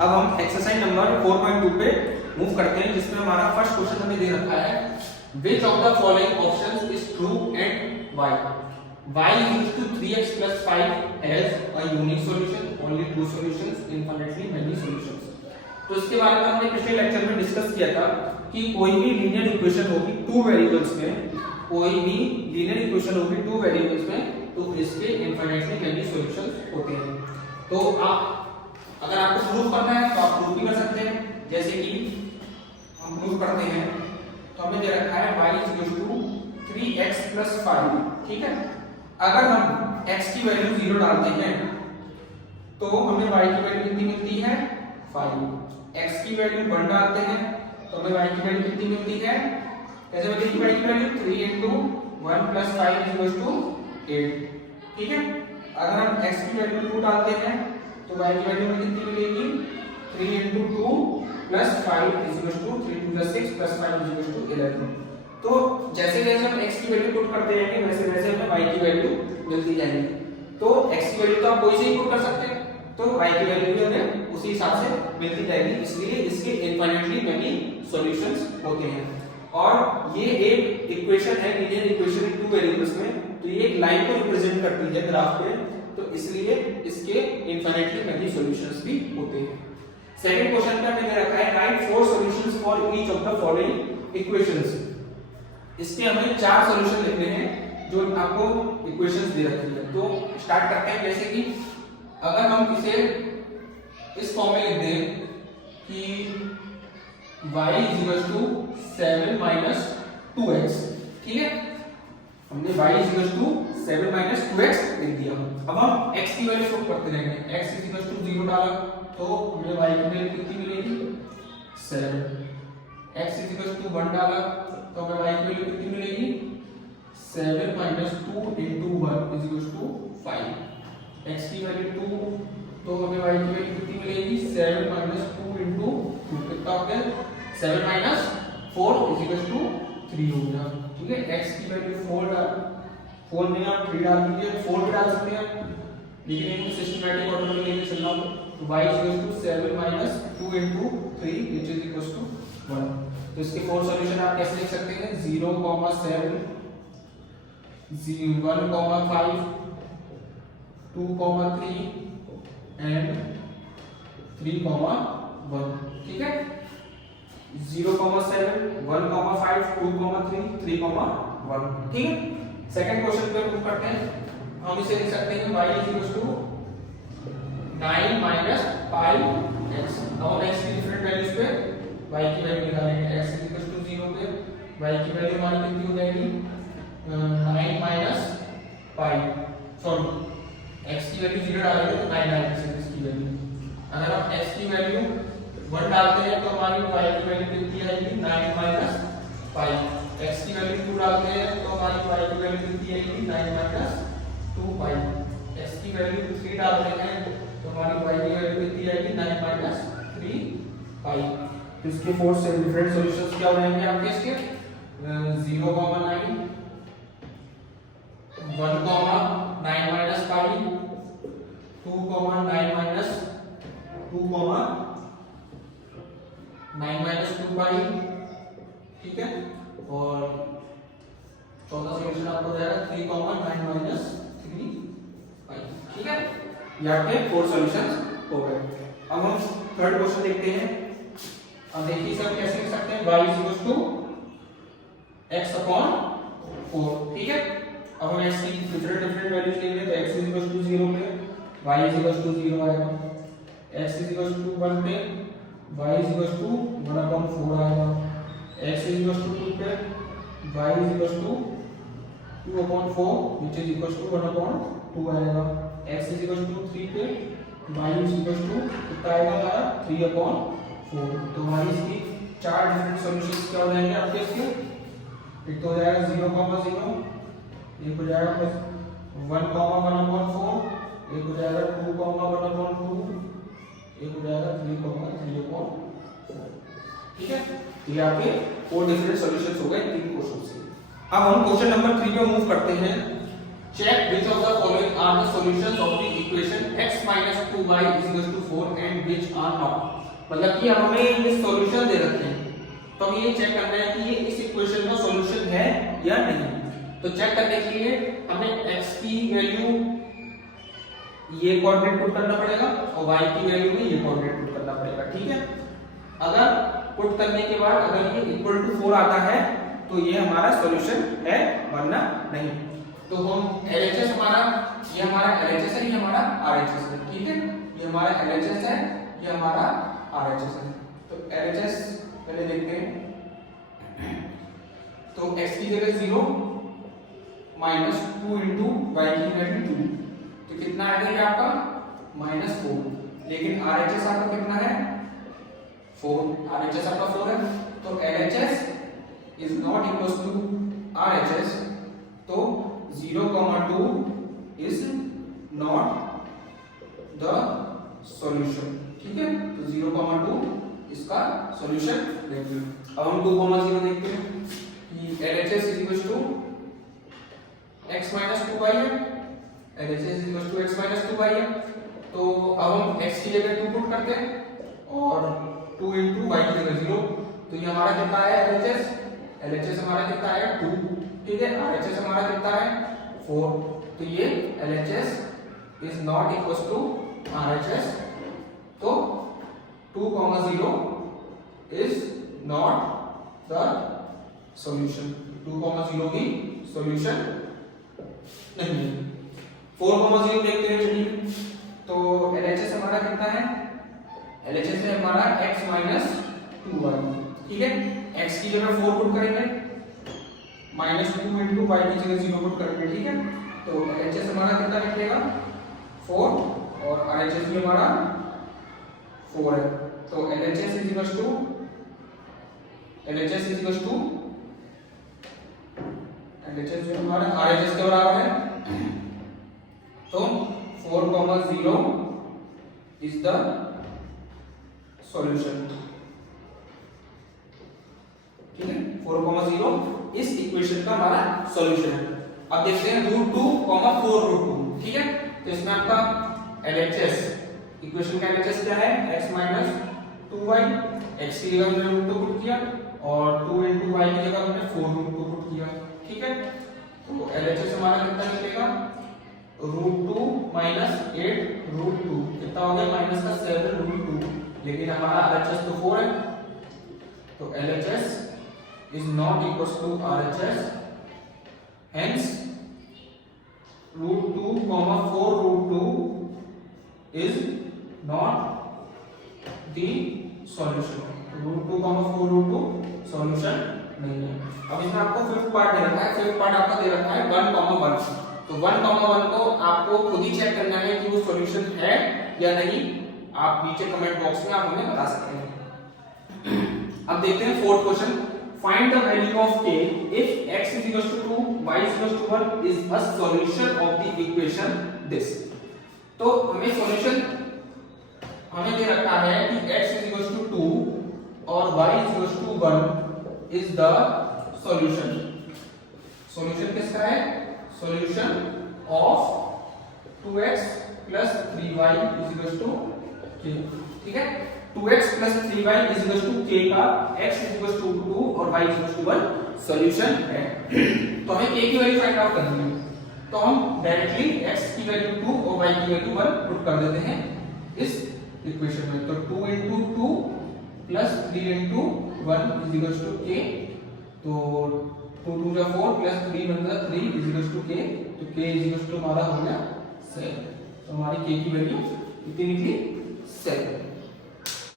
अब हम exercise number 4.2 पे मूव करते हैं, जिसमें हमारा फर्स्ट क्वेश्चन हमें दे रखा है which of the following options is true and why. Y is equal to 3x plus 5 has a unique solution, only two solutions, infinitely many solutions. तो इसके बारे में हमने पिछले लेक्चर में डिस्कस किया था कि कोई भी लीनियर इक्वेशन होगी टू वेरिएबल्स में, कोई भी लीनियर इक्वेशन होगी टू वेरिएबल्स में, तो इसके इनफिनिटली मेनी सॉल्यूशंस होते हैं। तो आप अगर आपको प्रूव करना है तो आप प्रूव भी कर सकते हैं, जैसे कि हम प्रूव करते हैं तो हमें दे रखा है y equal to 3x plus 5, ठीक है। अगर हम x की वैल्यू 0 डालते हैं तो हमें y की वैल्यू कितनी मिलती है 5, x की वैल्यू 1 डालते हैं तो हमें y की वैल्यू कितनी मिलती है, कैसे मिलती है y की value 3 into 1 plus 5 is equal to 8, ठीक है। अगर हम x की वैल्यू 2 डालते हैं तो y की वैल्यू हमें कितनी मिलेगी 3 into 2 plus 5 is equal to 3 plus 6 plus 5 is equal to 11। तो जैसे जैसे हम x की वैल्यू पुट करते रहेंगे वैसे वैसे हमें y की वैल्यू मिलती जाएगी। तो x की वैल्यू तो आप कोई से ही पुट कर सकते हैं, तो y की वैल्यू भी हमें उसी हिसाब से मिलती जाएगी, इसलिए इसके इनफिनिटली मेनी सॉल्यूशंस होते हैं। और ये एक इक्वेशन है, लीनियर इक्वेशन टू वेरिएबल्स में, तो ये एक लाइन को रिप्रेजेंट करती है ग्राफ पे, तो इसलिए इसके इनफिनिटली मेनी सॉल्यूशंस भी होते हैं। सेकंड क्वेश्चन पे मैंने रखा है right four solutions for each of the following equations. इसके हमें चार सॉल्यूशन लिखने हैं जो आपको इक्वेशंस दे रखी है। तो स्टार्ट करते हैं, जैसे कि अगर हम इसे इस फॉर्म में लिख दें कि y = 7 - 2x, ठीक है। हमने y = 7 - 2x लिख दिया। अब हम x की वैल्यू पुट करते रहेंगे। x = 0 डाला तो हमें y की वैल्यू कितनी मिलेगी 7। x = 1 डाला तो हमें y की वैल्यू कितनी मिलेगी 7 - 2 into 1 = 5। x की वैल्यू 2 तो हमें y की वैल्यू कितनी मिलेगी 7 - 2 into 2 कितना हो गया 7 - 4 = 3 हो गया, ठीक है। x की वैल्यू 4 नहीं आप 3 डाल दीजिए, 4 भी डाल सकते हैं, लेकिन इनको सिस्टमैटिक ऑर्डर में लेके चलना हो तो y = 7 - 2 into 3 = 1। तो इसके फोर सॉल्यूशन आप कैसे लिख सकते हैं 0, 7, 1, 5, 2, 3 एंड 3, 1, ठीक है। 0, 7, 1, 5, 2, 3, 3, 1, ठीक है। सेकंड क्वेश्चन पे मूव करते हैं। हम इसे लिख सकते हैं y = 9 - 5x। अब हम x की डिफरेंट वैल्यूज पे y की वैल्यू निकालेंगे। x = 0 पे y की वैल्यू हमारी कितनी हो जाएगी 9 - 5, सॉरी x की वैल्यू 0 डालेंगे तो 9 आएगी इसकी वैल्यू। अगर हम x की वैल्यू 1 डालते हैं तो हमारी y की वैल्यू कितनी आएगी 9 - 5। x की वैल्यू 2 डालते हैं तो हमारी y की वैल्यू कितनी आएगी 9 - 2, 5। x की वैल्यू 3 डालते हैं तो हमारी y की वैल्यू कितनी आएगी 9 - 3, 5। तो इसके फोर से डिफरेंट सॉल्यूशंस क्या हो जाएंगे आपके इसके 0, 9, 1, 9 - 5, 2, 9 - 2, 9 - 2, 5, ठीक है। और चौथा सॉल्यूशन आपको जाएगा 3, 9 - 3, 5, ठीक है। ये आपके फोर सॉल्यूशंस हो गए। अब हम थर्ड क्वेश्चन देखते हैं। अब देखिए सब कैसे लिख सकते हैं y = x/4, ठीक है। अब हम x की डिफरेंट वैल्यूज लेंगे तो x = 0 पे y = 0 आएगा, x = 1 पे y = 1/4 आएगा, x = 2 पे y = 2/4 which is equal to 1/2 आएगा, x = 3 पे y = कितना आएगा हमारा 3/4। तो हमारी इसकी चार डिफरेंट सॉल्यूशंस क्या हो जाएंगे आपके इसके, एक तो हो जाएगा 0, 0, एक हो जाएगा 1, 1/4, एक हो जाएगा 2, 1/2, एक हो जाएगा 3, 3/4, ठीक है। ये आपके फोर डिफरेंट सॉल्यूशंस हो गए तीन क्वेश्चन से। अब हम क्वेश्चन नंबर 3 पे मूव करते हैं। check which of the following are the solutions of the equation x minus 2y is equal to 4 and which are not। मतलब कि हमें ये सॉल्यूशन दे रखे हैं तो हम ये चेक करना है कि ये इस इक्वेशन का सॉल्यूशन है या नहीं। तो चेक करने के लिए हमें x की वैल्यू ये कोऑर्डिनेट पुट करना पड़ेगा और y की वैल्यू में ये कोऑर्डिनेट पुट करना पड़ेगा, ठीक है। अगर पुट करने के बाद अगर ये इक्वल टू 4 आता है तो ये हमारा सॉल्यूशन है, वरना नहीं। तो हम LHS हमारा ये हमारा LHS है, ये हमारा RHS है, ठीक है। ये हमारा LHS है, ये हमारा RHS है। तो LHS पहले देखते हैं। तो x की जगह 0 माइनस 2 इंटू वाई की वैल्यू 2, तो कितना आएगा ये आपका -4। लेकिन RHS आपका कितना है 4, RHS आपका 4 है। तो LHS is not equal to RHS, तो 0,2 इज नॉट द सॉल्यूशन, ठीक है। तो 0,2 इसका सॉल्यूशन नहीं। अब हम 2,0 देखते हैं कि LHS is equal to x minus 2y है, LHS is equal to x minus 2y है। तो अब हम x की जगह 2 पुट करते हैं और 2 इंटू y की जगह 0, तो ये हमारा कितना है LHS, LHS हमारा कितना है 2, ठीक है। RHS हमारा कितना है 4, तो ये LHS is not equal to RHS, तो 2,0 इज नॉट द सॉल्यूशन, 2,0 की सॉल्यूशन नहीं है। 4,0 देखते हैं चलिए। तो LHS हमारा कितना है, LHS है हमारा x minus 2y, ठीक है। x की जगह 4 पुट करेंगे, -2 इंटू y की जगह 0 पुट करेंगे, ठीक है। तो LHS हमारा कितना निकलेगा 4 और RHS भी हमारा 4 है। तो LHS is equal to LHS जो हमारा RHS के बराबर है, तो 4,0 इज द सॉल्यूशन, ठीक है। 4,0 इस इक्वेशन का हमारा सॉल्यूशन है। अब देखते हैं √2, 4√2, ठीक है। तो इसमें आपका LHS इक्वेशन का LHS क्या है x minus 2y, x की जगह हमने √2 पुट किया और 2 into y की जगह हमने 4√2 पुट किया, ठीक है। तो LHS हमारा कितना निकलेगा √2 minus 8√2, कितना हो गया -7√2, लेकिन हमारा RHS तो 4 है, तो LHS is not equals to RHS, hence √2, 4√2 is not the solution, √2, 4√2 solution नहीं है। अब इसमें आपको फिफ्थ पार्ट दे रखा है, फिफ्थ पार्ट आपका दे रखा है 1,1, तो 1,1 को आपको खुद ही चेक करना है कि वो सॉल्यूशन है या नहीं। आप नीचे कमेंट बॉक्स में आप हमें बता सकते हैं। अब देखते हैं fourth question, find the value of k if x is equal to 2 y is equal to 1 is a solution of the equation this। तो हमें सॉल्यूशन हमें दे रखा है कि x is equal to 2 और y is equal to 1 is the solution। Solution किसका है, solution of 2x plus 3y is equal to k, ठीक है। 2x plus 3y is equal to k का x is equal to 2 और y is equal to 1 solution है। तो हमें k की वैल्यू फाइंड आउट करनी है, तो हम डायरेक्टली x की वैल्यू 2 और y की वैल्यू 1 पुट कर देते हैं इस इक्वेशन में। तो 2 into 2 plus 3 into 1 is equal to k, तो 2 2 जा 4 plus 3 बनता है 3 is equal to k, तो k is equal to हमारा हो गया 7। तो हमारी k की वैल्यू कितनी निकली 7।